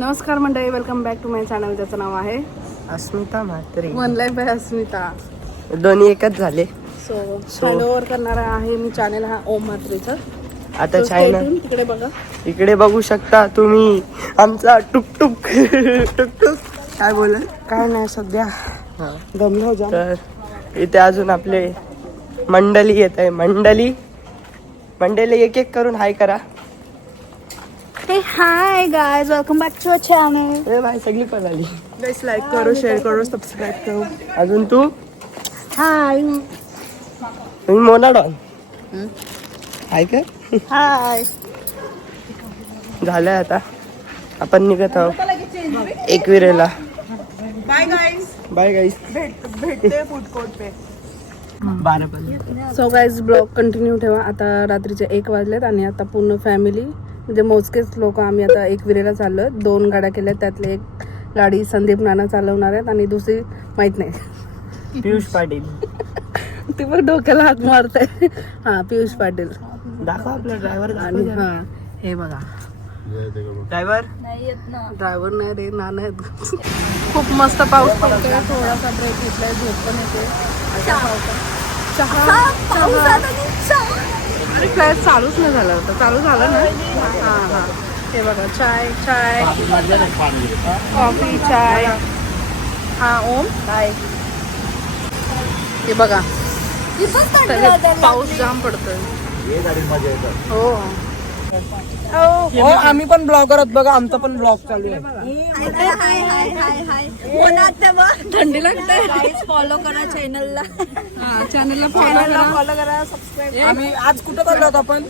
नमस्कार मंडळी, welcome back to my channel. त्याचं नाव आहे Asmita Mhatre. One life by Asmita. दोन्ही एकच झाले. सो हँड ओव्हर करणार आहे मी चॅनल हा ओम म्हात्रेचं. आता चॅनल तिकडे बघा, इकडे बघू शकता तुम्ही आमचा टुकटुक टुकटुक. काय बोल काय नाही सध्या दमलो जा. तर इथे अजून आपले मंडळी येत आहे. मंडळी एक एक करून हाय करा. Hi guys, welcome back to our channel. ए भाई सगळी पण आली. गाइस लाईक करो, शेअर करो, सबस्क्राईब करो. अजून तू हाय तुम्ही मोना डॉन हाय का. हाय. झालंय आता आपण निघत आहोत एकविरेला. Bye guys. Bye guys. भेटते फूड कोर्ट पे. 12. सो गाइस ब्लॉग कंटिन्यू ठेवा. आता रात्रीचे 1 वाजलेत आणि आता पूर्ण फॅमिली म्हणजे मोजकेच लोक आम्ही आता एकविरेला चाललो. 2 गाड्या केल्या, त्यातले एक गाडी संदीप नाना चालवणार आहेत आणि दुसरी माहित नाही. पियुष पाटील. ती पण डोक्याला हात मारते. हा पियुष पाटील दाखव आपला ड्रायव्हर. आणि हा हे बघा ड्रायव्हर ड्रायव्हर नाही रे, नाना आहेत. खूप मस्त पाऊस पडतोय. थोडासा ब्रेक घेतलाय, झोप पण येते. अरे फ्लाईट चालूच नाही झाला होता. चालू झालं ना. हा हा हे बघा, चाय चाय कॉफी चाय. हा ओम काय हे बघा, पाऊस जाम पडतोय. हो आम्ही पण ब्लॉगर आहोत बघा. आमचा पण ब्लॉग चालू आहे. थंडी लागते. फॉलो करा चॅनलला. चॅनलला फॉलो करा, सबस्क्राईब. आम्ही आज कुठं चाललो आहोत आपण.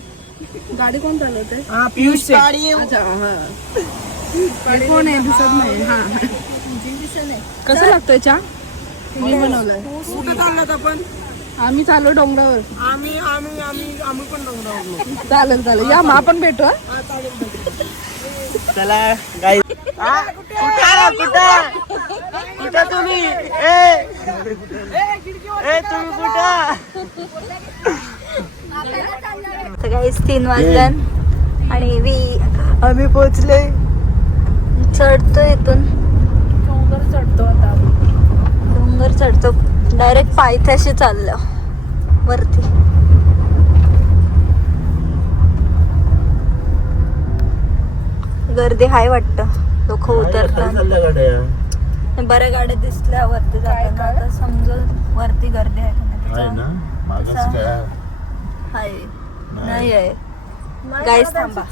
गाडी कोण चालवते? पियुष पाटील. अच्छा हा कोण आहे दिसत नाही. हा कसं लागतोय चहा? मी बनवलंय. कुठं चाललो आपण. आम्ही चाललो डोंगरावर. आम्ही पण डोंगरावर. चालेल चालेल, या मग आपण भेटू. चला गाईस. कुठं तुम्ही तुम्ही कुठं. गाईस 3 वाजल्यान आणि आम्ही पोहोचले. चढतो इथून. डोंगर चढतो आता. डोंगर चढतो डायरेक्ट पायथ्याशी चाललो वरती. गर्दी हाय वाटतं, लोक उतरतात. बऱ्या गाड्या दिसल्या वरती जाताना. आता समजून वरती गर्दी आहे हाय नाही आहे. गाईस थांबा.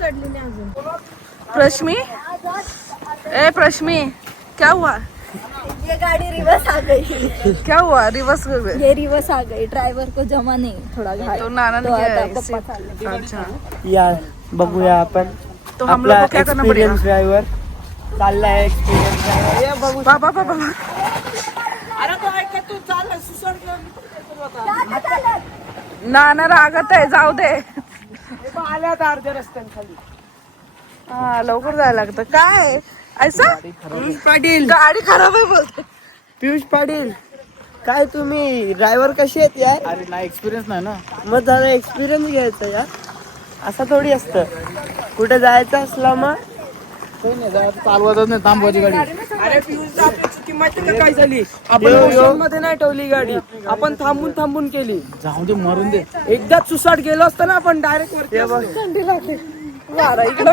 प्रश्मी ए प्रश्मी, क्या हुआ? ये गाड़ी रिवर्स आ गई. क्या हुआ? रिवर्स हो गए. ये रिवर्स आ गई. ड्राइवर को जमा नहीं थोड़ा घाट. तो नाना ने तो किया आता है पप्पा इसे. चालले. अच्छा, या बघूया आपण. तो हम लोग को क्या करना पड़ेगा? ड्रायव्हर चाललाय. Experience driver. ये बघू. बाबा बाबा अरे तो ऐक तू चाल सुसर. नाना रागत आहे, जाऊ दे. आल्या तर अर्ध्या रस्त्याने खाली. हा लवकर जायला लागतं. काय ऐसा पियुष पाटील. गाडी खराब आहे बोलते. पियुष पाटील काय तुम्ही ड्रायव्हर कशी आहेत यार. अरे नाही, एक्सपिरियन्स नाही ना. मग जरा एक्सपिरियन्स घ्यायचा यार. असं थोडी असतं. कुठे जायचं असलं मग काही नाही, चालवतच नाही, थांबवायची गाडी. अरे पियुष आपली चुकी माहिती का काय झाली. आपण मोशन मध्ये नाही ठेवली गाडी. आपण थांबून केली. जाऊ दे, मरून दे. एकदा सुसाट गेलो असतं ना आपण डायरेक्ट वरती. थंडी लागते. वारा इकडं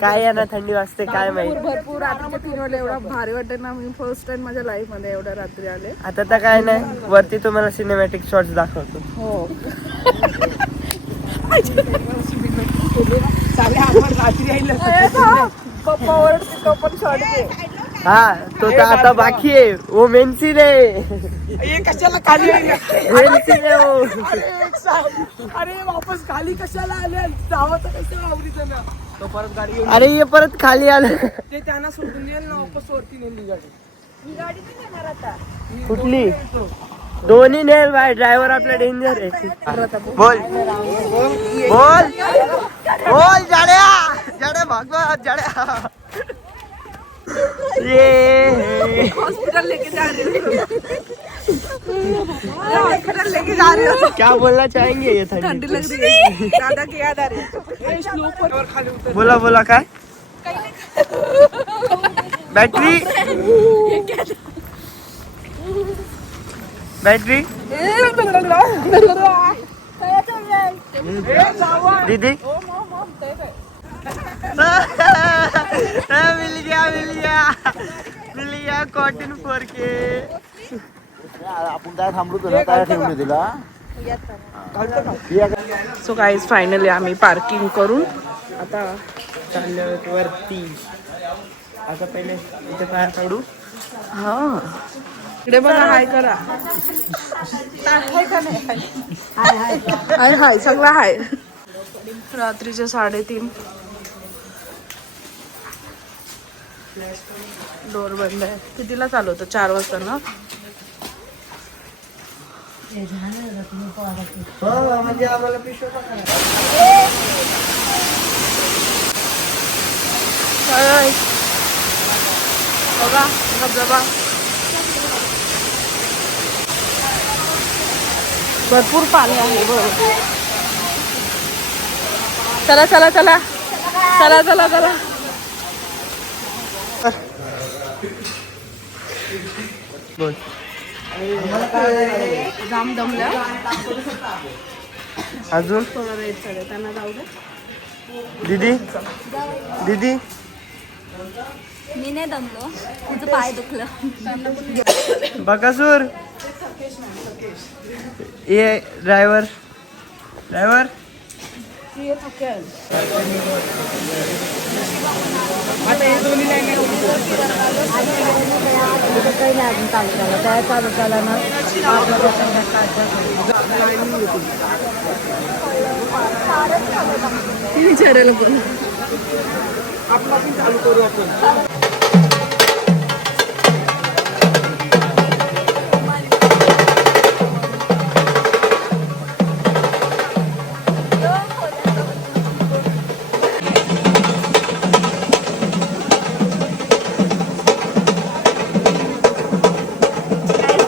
काय आहे ना, थंडी वाजते काय माहिती. भरपूर रात्रीच्या 3 वाजले. एवढा भारी वाटते ना. मी फर्स्ट टाइम माझ्या लाईफ मध्ये एवढ्या रात्री आले. आता तर काय नाही, वरती तुम्हाला सिनेमॅटिक शॉट्स दाखवतो. हो पप्पा ओरडते, तो पण शॉर्ट घे. हा तो तर आता बाकी आहे. वो मेन सीन आहे. कशाला खाली मेन सीन आहे वो. अरे वापस खाली कशाला आले. जावं तर कसं आवडीचं ना. तो परत गाडी घेऊन अरे ये परत खाली आलं. ते त्यांना सोडून येईल ना, वापस वरती नेली गाडी. कुठली दोन्ही नेल बाय. ड्रायव्हर आपला डेंजर आहे. बोल बोल बोल. जाड्या भागवत जाड्या. ये हॉस्पिटल लेके जा रहे क्या बोलना चाहेंगे ये ठंडी थंडी लग रही है दादा की याद आ रही है बोला बोला काय बॅटरी बॅटरी दीदी मिल गया कॉटन 4K आपण काय थांबलो तुला काय ठेवली तिला सो गाईज फायनली आम्ही पार्किंग करून आता चाललो वरती आता पहिले इथे बाहेर काढू हा इकडे बघा हाय करा हाय हाय सगळं हाय रात्रीचे 3:30 डोर बंद आहे कितीला चालू होतं 4 वाजता ना म्हणजे आम्हाला पिशव बघा धबधबा भरपूर पाणी आहे बरोबर चला चला चला चला चला चला बोल जाम दमल्या अजून थोडा रेट चढे त्यांना जाऊ दे दीदी दीदी मी नाही दमलो तुझं पाय दुखलं बकासूर ये ड्रायव्हर विचारायला पण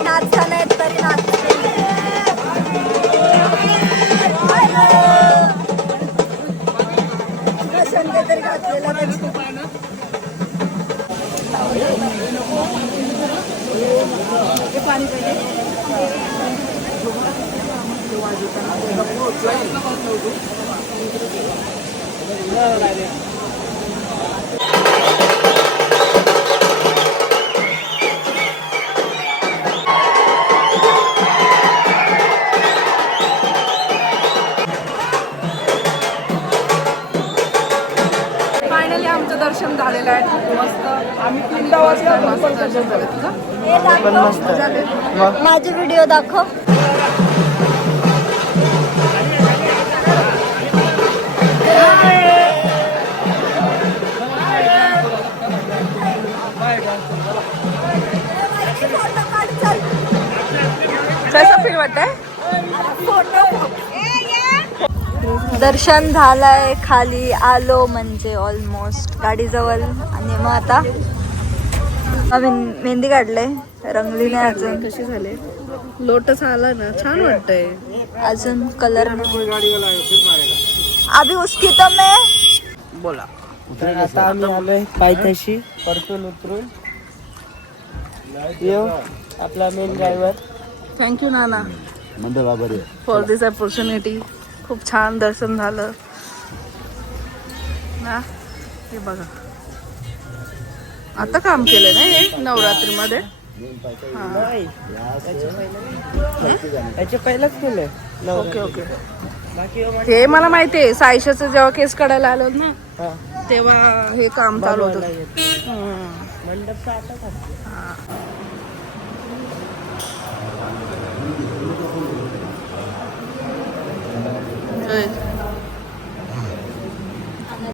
नाचता नाही तरी नाचते तरी घातलेला फायनली आमचं दर्शन झालेलं आहे खूप मस्त आम्ही 3 वाजता मस्त दर्शन झालं तुझं पण मस्त झाले माझे व्हिडिओ दाखव कसं फील वाटतंय दर्शन झालंय खाली आलो म्हणजे ऑलमोस्ट गाडीजवळ आणि मग आता मेहंदी काढले रंगली नाही अजून कशी झाले लोटस आला ना छान वाटतंय अजून कलर अभी उसकी तो मैं बोला आता आम्ही आलोय पायथ्याशी परतून उतरून येऊ आपला मेन ड्रायव्हर थँक्यू नाना मंडळ बाबर फॉर दिस ऑपॉर्च्युनिटी खूप छान दर्शन झालं ना हे बघा आता काम केलं ना हे नवरात्रीमध्ये त्याच्या पहिलाच केलंय ओके ओके बाकी हे मला माहिती आहे सायशाचं जेव्हा केस काढायला आलो ना हा तेव्हा हे काम चालू होतं मंडपचा आता